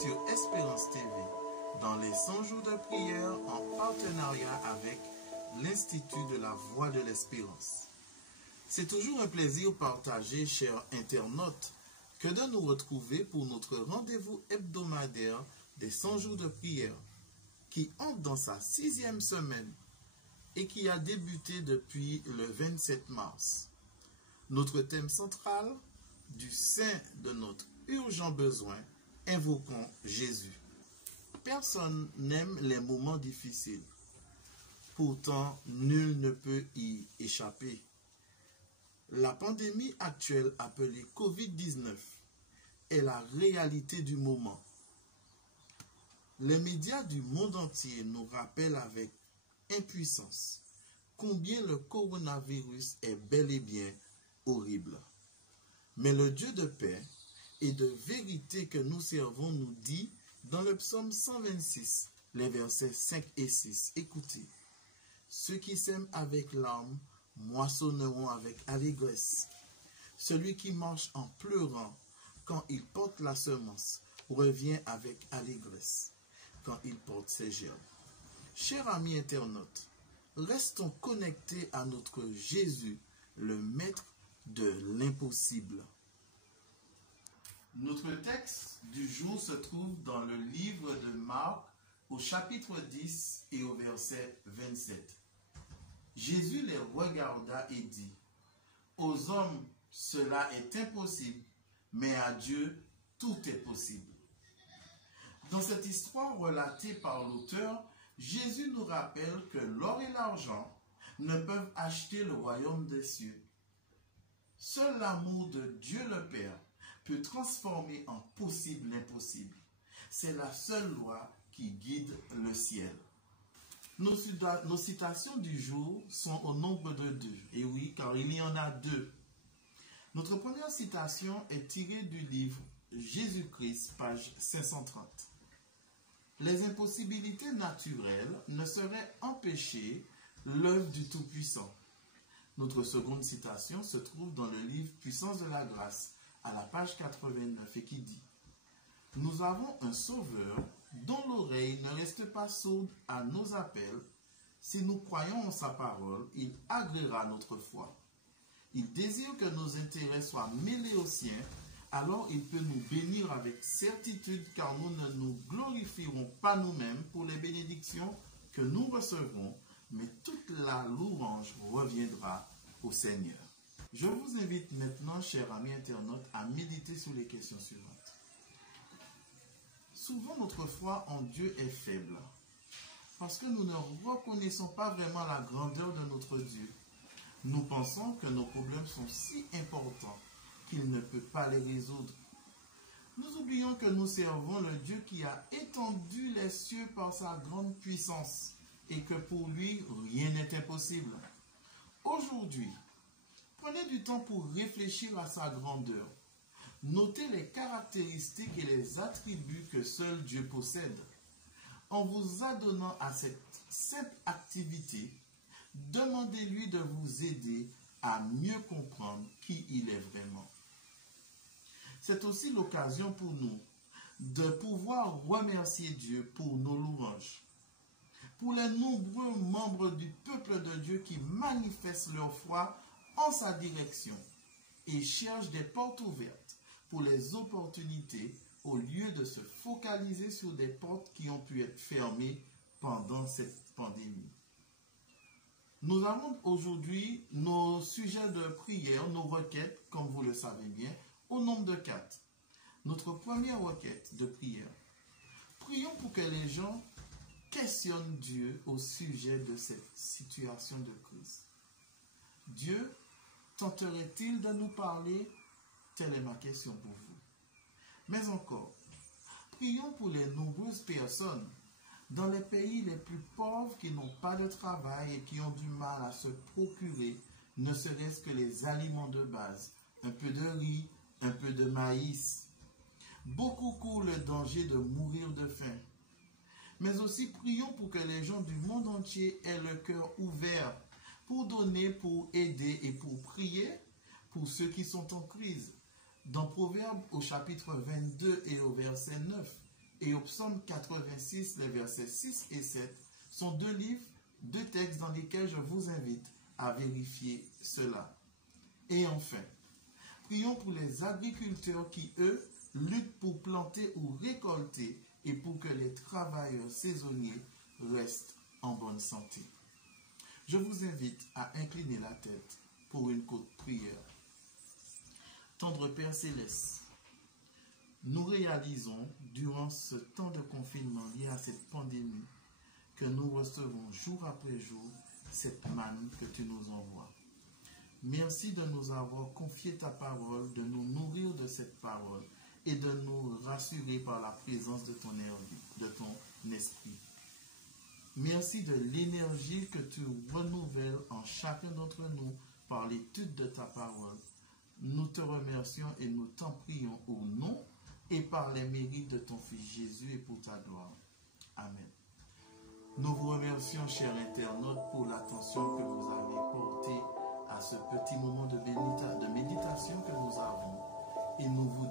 sur Espérance TV dans les 100 jours de prière en partenariat avec l'Institut de la Voix de l'Espérance. C'est toujours un plaisir partagé, chers internautes, que de nous retrouver pour notre rendez-vous hebdomadaire des 100 jours de prière qui entre dans sa 6e semaine et qui a débuté depuis le 27 mars. Notre thème central, du sein de notre urgent besoin, invoquons Jésus. Personne n'aime les moments difficiles. Pourtant, nul ne peut y échapper. La pandémie actuelle appelée Covid-19 est la réalité du moment. Les médias du monde entier nous rappellent avec impuissance combien le coronavirus est bel et bien horrible. Mais le Dieu de paix et de vérité que nous servons nous dit dans le psaume 126, les versets 5 et 6, écoutez, ceux qui sèment avec larmes moissonneront avec allégresse. Celui qui marche en pleurant quand il porte la semence revient avec allégresse quand il porte ses germes. Chers amis internautes, restons connectés à notre Jésus, le maître de l'impossible. Notre texte du jour se trouve dans le livre de Marc au chapitre 10 et au verset 27. Jésus les regarda et dit, « Aux hommes, cela est impossible, mais à Dieu, tout est possible. » Dans cette histoire relatée par l'auteur, Jésus nous rappelle que l'or et l'argent ne peuvent acheter le royaume des cieux. Seul l'amour de Dieu le Père peut transformer en possible l'impossible. C'est la seule loi qui guide le ciel. Nos citations du jour sont au nombre de 2. Et oui, car il y en a 2. Notre première citation est tirée du livre Jésus-Christ, page 530. Les impossibilités naturelles ne sauraient empêcher l'œuvre du Tout-Puissant. Notre seconde citation se trouve dans le livre Puissance de la grâce, à la page 89, et qui dit « Nous avons un Sauveur dont l'oreille ne reste pas sourde à nos appels. Si nous croyons en sa parole, il agréera notre foi. Il désire que nos intérêts soient mêlés aux siens, alors il peut nous bénir avec certitude, car nous ne nous glorifierons pas nous-mêmes pour les bénédictions que nous recevrons, mais toute la louange reviendra au Seigneur. » Je vous invite maintenant, chers amis internautes, à méditer sur les questions suivantes. Souvent, notre foi en Dieu est faible, parce que nous ne reconnaissons pas vraiment la grandeur de notre Dieu. Nous pensons que nos problèmes sont si importants qu'il ne peut pas les résoudre. Nous oublions que nous servons le Dieu qui a étendu les cieux par sa grande puissance et que pour lui, rien n'est impossible. Aujourd'hui, prenez du temps pour réfléchir à sa grandeur. Notez les caractéristiques et les attributs que seul Dieu possède. En vous adonnant à cette simple activité, demandez-lui de vous aider à mieux comprendre qui il est vraiment. C'est aussi l'occasion pour nous de pouvoir remercier Dieu pour nos louanges, pour les nombreux membres du peuple de Dieu qui manifestent leur foi en sa direction et cherchent des portes ouvertes pour les opportunités au lieu de se focaliser sur des portes qui ont pu être fermées pendant cette pandémie. Nous avons aujourd'hui nos sujets de prière, nos requêtes, comme vous le savez bien, au nombre de 4. Notre première requête de prière. Prions pour que les gens questionnent Dieu au sujet de cette situation de crise. Dieu tenterait-il de nous parler? Telle est ma question pour vous. Mais encore, prions pour les nombreuses personnes dans les pays les plus pauvres qui n'ont pas de travail et qui ont du mal à se procurer, ne serait-ce que les aliments de base, un peu de riz, un peu de maïs. Beaucoup courent le danger de mourir de faim. Mais aussi prions pour que les gens du monde entier aient le cœur ouvert pour donner, pour aider et pour prier pour ceux qui sont en crise. Dans Proverbes au chapitre 22 et au verset 9, et au psaume 86, les versets 6 et 7, sont deux textes dans lesquels je vous invite à vérifier cela. Et enfin, prions pour les agriculteurs qui, eux, luttent pour planter ou récolter et pour que les travailleurs saisonniers restent en bonne santé. Je vous invite à incliner la tête pour une courte prière. Tendre Père Céleste, nous réalisons durant ce temps de confinement lié à cette pandémie que nous recevons jour après jour cette manne que tu nous envoies. Merci de nous avoir confié ta parole, de nous nourrir de cette parole et de nous rassurer par la présence de ton esprit. Merci de l'énergie que tu renouvelles en chacun d'entre nous par l'étude de ta parole. Nous te remercions et nous t'en prions au nom et par les mérites de ton Fils Jésus et pour ta gloire. Amen. Nous vous remercions, chers internautes, pour l'attention que vous avez portée à ce petit moment de méditation que nous avons. Et nous vous